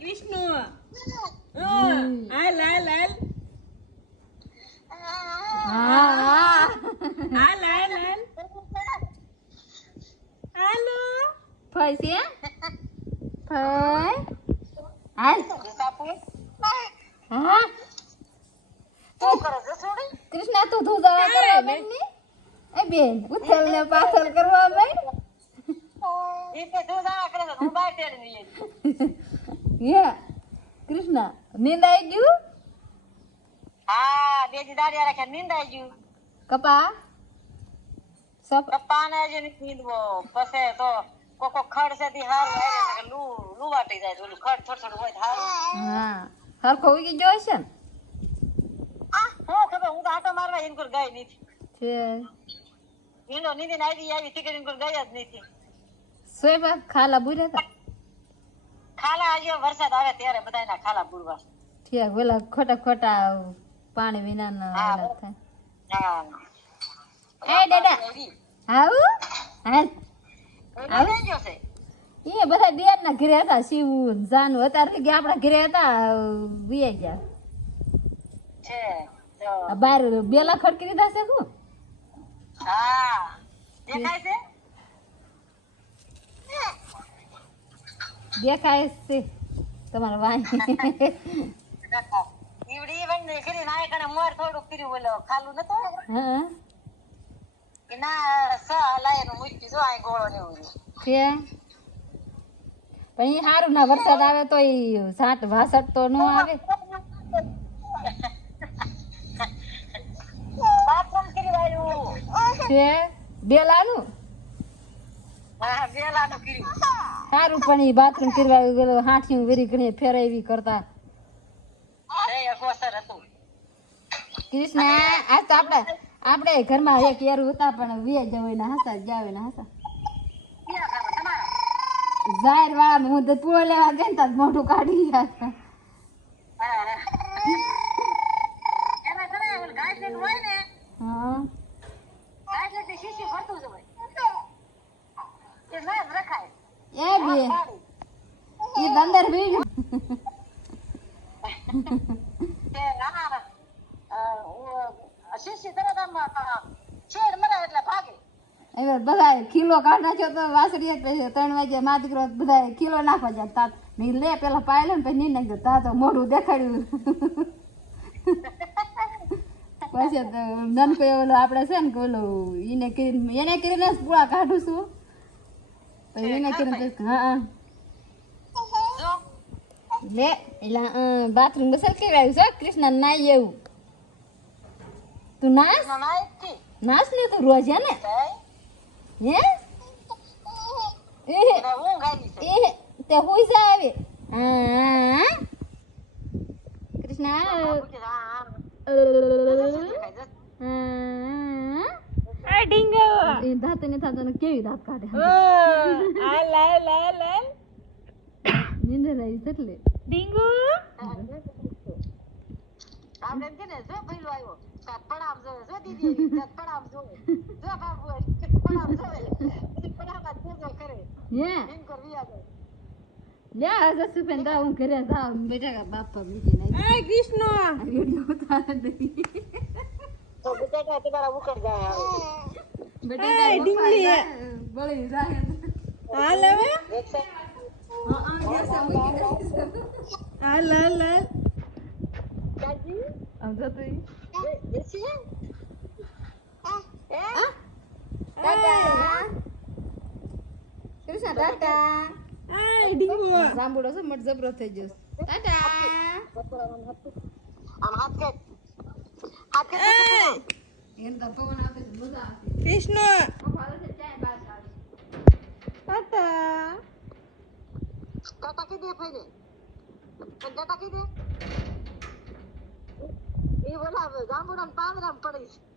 કૃષ્ણ હાલ હાલ હાલ હા હા હાલ હાલ હાલ હાલો ફસી ફાય ફઈ હાલ હા કૃષ્ણ તું ધૂ દવા કરવા બેનની એ બેન ઉથલ ને પાથલ કરવા બેન હે કૃષ્ણા નિંદાઈ ગયું? હા બે દી દાડિયા રાખે નીંદાઈ ગયું. કપા? સપ પપ્પાને હજી નથી નીંદવો. પછી તો કોકો ખડ છે તી હારું લૂ લૂવાટી જાય. ઓલું ખડ થોડું થોડું હોય હારું. હા હરખો ઉગી ગયો છે ને? આ હું ખબર હું તો આટો મારવા એની કોર ગઈ નથી. છે. ઈંડો નીંદીને આવી આવી તીકડી એની કોર ગઈ જ નથી. સોયબા ખાલા બુર્યા હતા? ખાલા આજે વરસાદ આવે ત્યારે બધાના ખાલા બુરવા. ઠીક વેલા ખોટા ખોટા પાણી વિના હા. થાય. હા. એ દાદા આવું? હાલ આવે? ગયો છે. એ બધા દિયાર ના ઘરે હતા શિવ ને જાનુ અત્યારે કે આપણા ઘરે હતા વિયા ગયા. છે બાર બેલા ખડકી દીધા છે શું? હા દેખાય છે? દેખાય છે તમારા વાય ઈવડી વંદે કરી ના કણે મોર થોડું કર્યું બોલો ખાલું નતો હા. કે ના સ લાયનું મૂકી જો આ ગોળો ને ઉરી કે પણ ઈ સારું ના વરસાદ આવે તો ઈ સાટ વાસટ તો નો આવે. બાથરૂમ કરી વાળું છે? બેલાનું સારું પણ એ બાથરૂમ કરવા ગયેલો હાથી વેરી ઘણી ફેરાવી કરતા. કૃષ્ણ આજ તો આપણે આપણે ઘરમાં એક યારું હતા પણ વે જવાય ને હસા જાવે ને હસા જાહેર વાળા હું તો તું લેવા ગઈ ને મોઢું કાઢી ગયા હતા. હા હા. એમાં તમે ઓલું ઘાસલેટ હોય ને હા ઘાસલેટની શીશી ભરતું જ હોય એ ના જ રખાય એ બે. એ અંદર ભીડ તે આ, અ, તરત આમ, છેડ મરાય એટલે ભાગે હવે બધા કિલો કાઢ છો તો વાસળી ત્રણ વાગે મા દીકરો બધા કિલો નાખવા જાય તા ની લે પેલા પાયલો ને પછી નહીં નાખ્યો તા તો મોઢું દેખાડ્યું પછી નનકો ઓલો આપણે છે ને ઓલો એને કરીને એને કરીને જ પૂળા કાઢું છું પછી એને કરીને પછી હા હા જો લે એટલે બાથરૂમ બસર કેવાયું છે કૃષ્ણ નાઈ એવું તું નાસ ના ના. નાસ ને તું રોજ ને હે એ તે હુઈ જા આવે હા કૃષ્ણ પૂછે, હા, હા. શું દેખાય છે? હા આ ડીંગો એ દાંત ને થાતો ને કેવી દાંત કાઢે ઓ હાલ હાલ હાલ હાલ નીંદર આવી છે એટલે ડીંગુ આપણે એમ કે ને, જો ભઈલો આવ્યો. તાર પડામ જોવે, જો દીદી આવી, તાર પડામ જોવે. જો બાબુ આવી, પડામ જોવે. પછી પડામાં જ જોજો કરે. હે એમ કર વિયા જાય. લે આજે સુપેન દા હું ઘરે જાવ બેટા કા બાપા બીજી નહીં આ કૃષ્ણ આ વિડિયો ઉતાર દઈ તો બટાકા તમારા ઉકળ જાય હવે. બેટા એ, ડીંગલી. બળી જાય હાલ હવે દેખશે? હા આ ગેસ મૂકી દે હાલ હાલ હાલ દાદી, આમ જતો ઈ દે- દેશી? હે? ટાટા કૃષ્ણ ટાટા આ ડીંગુ જાંબુડો છે મટ જબરો થઈ ગયો છે. ટાટા આમ હાથ કે હાથ કે એને તો પવન કૃષ્ણ. ટાટા ટાટા કીધે પણ ટાટા કીધે એ બોલા જાંબુડા પાંદડા પડી છે.